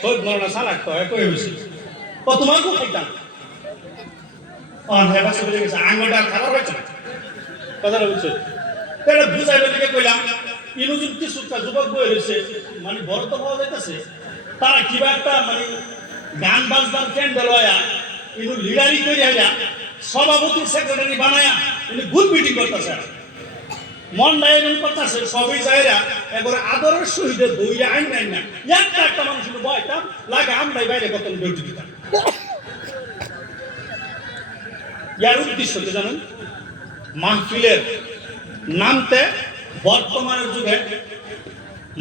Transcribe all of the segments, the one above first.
শহীদ মৌলানা সালাক তো একই হয়েছে ও তোমার খুব খাইতাম হেবাসে বলে গেছে আঙুলটা খাবার হয়েছে না কথাটা বলছে তাহলে বুঝাইবে দিকে কইলাম ইনুজুন কিছুটা যুবক বই রয়েছে মানে বড় তো পাওয়া যাইতেছে তারা কিবা একটা মানে গান বাজবার ক্যান্ডেল হইয়া ইনু লিডারি করে হইয়া সভাপতি সেক্রেটারি বানায়া ইনি গ্রুপ মিটিং করতেছে মন ডায়ন করতেছে সবই যাইরা একবারে আদরের সহিত দইয়া আইন নাই না একটা মানুষ বয়টা লাগে আমরাই বাইরে কত ডিউটি দিতাম ইয়ার উদ্দেশ্য কি জানেন মাহফিলের নামতে বর্তমানের যুগে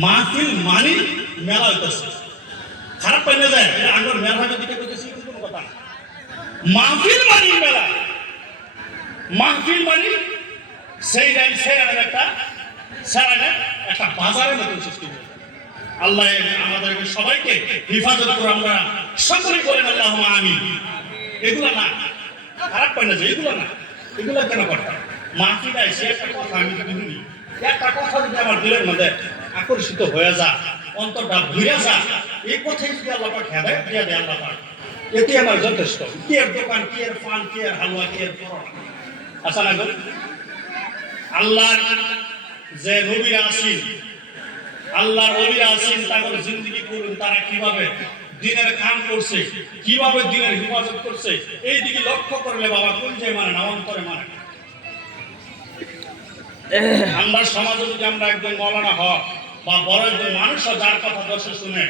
মাহফিল মানি মেলা হইতেছে খারাপ পাই না যায় আগের মেলার দিকে কইতেছি কোনো কথা না মাহফিল মানি মেলা মাহফিল মানি সেই টাইম সেরানের একটা বাজারের মতো সৃষ্টি করে আল্লাহ আমাদেরকে সবাইকে হেফাজত করে আমরা সকলেই বলেন আল্লাহুম্মা আমিন এগুলা না খারাপ পাই না যে এগুলা না এগুলা কেন করতে মাহফিল আইসে একটা কথা আমি যদি শুনি একটা কথা যদি আমার দিলের মধ্যে আকর্ষিত হয়ে যা অন্তরটা ভুলে যা এই কথাই যদি আল্লাহ পাক হেদায়েত দিয়ে দেয় আল্লাহ পাক এতে আমার যথেষ্ট কি এর দোকান কি এর পান কি এর হালুয়া কি এর পরোটা আচ্ছা না গো আল্লাহর যে নবীরা আছেন আল্লাহর ওলিরা আছেন তাদের জিন্দেগি করুন তারা কিভাবে দিনের কাম করছে কিভাবে দিনের হিফাজত করছে এই দিকে লক্ষ্য করলে বাবা কোন যে মানে না অন্তরে মানে আমরা সমাজে যদি আমরা একজন মৌলানা হক বা বড় একজন মানুষ যার কথা দর্শে শুনে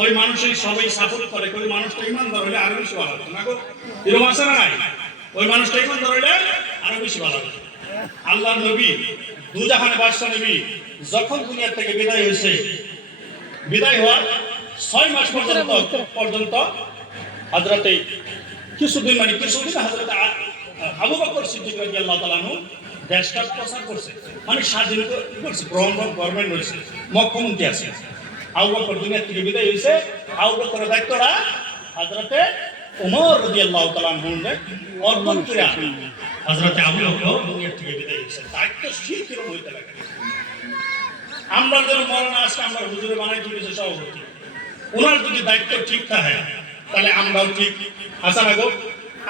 ওই মানুষই সবাই সাপোর্ট করে ওই মানুষটা ইমানদার হলে আরো বেশি ভালো হতো না গো এরকম আছে না নাই ওই মানুষটা ইমানদার হলে আরো বেশি ভালো হতো আল্লাহর নবী দুজাহানের বাদশা নবী যখন দুনিয়া থেকে বিদায় হয়েছে বিদায় হওয়ার 6 মাস পর্যন্ত হযরতে কিছুদিন হযরত আবু বকর সিদ্দিক রাদিয়াল্লাহু তাআলা আনহু দেশটা প্রচার করছে মানে স্বাধীন করছে গভর্নমেন্ট হয়েছে মুখ্যমন্ত্রী আছে আবু বকর দুনিয়া থেকে বিদায় হয়েছে আবু বকরের দায়িত্বটা হযরতে ওমর রাদিয়াল্লাহু তাআলা আনহু অর্পণ করে হযরতে আবু বকর দুনিয়া থেকে বিদায় হয়েছে দায়িত্ব শিরকের হইতে লাগে আমরা যেন মরণ আসলে আমরা হুজুরে বানাই দিয়েছে সভাপতি ওনার যদি দায়িত্ব ঠিক থাকে তাহলে আমরাও ঠিক আশা রাখো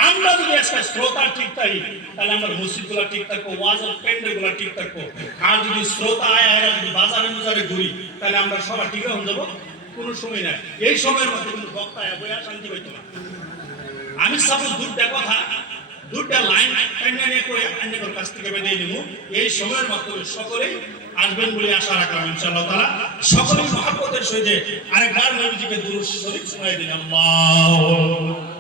আমরা যদি আজকে শ্রোতা ঠিক থাকি তাহলে আমরা মসজিদগুলো ঠিক থাকবো ওয়াজের প্যান্ডেলগুলো ঠিক থাকবো আর যদি শ্রোতা আয় যদি বাজারে বাজারে ঘুরি তাহলে আমরা সবাই ঠিক হয়ে যাবো কোনো সময় নাই এই সময়ের মধ্যে কিন্তু বক্তা বইয়া শান্তি পাইতো না আমি সাপোজ দুটা লাইন নিয়ে করে অন্যের কাছ থেকে বেঁধে নিব এই সময়ের মাধ্যমে সকলেই আসবেন বলে আশা রাখলাম ইনশাআল্লাহ তাআলা সকলেই মহব্বতের সহিত আরেকবার নবীজিকে দুরূদ শরীফ শোনাই দিন আল্লাহ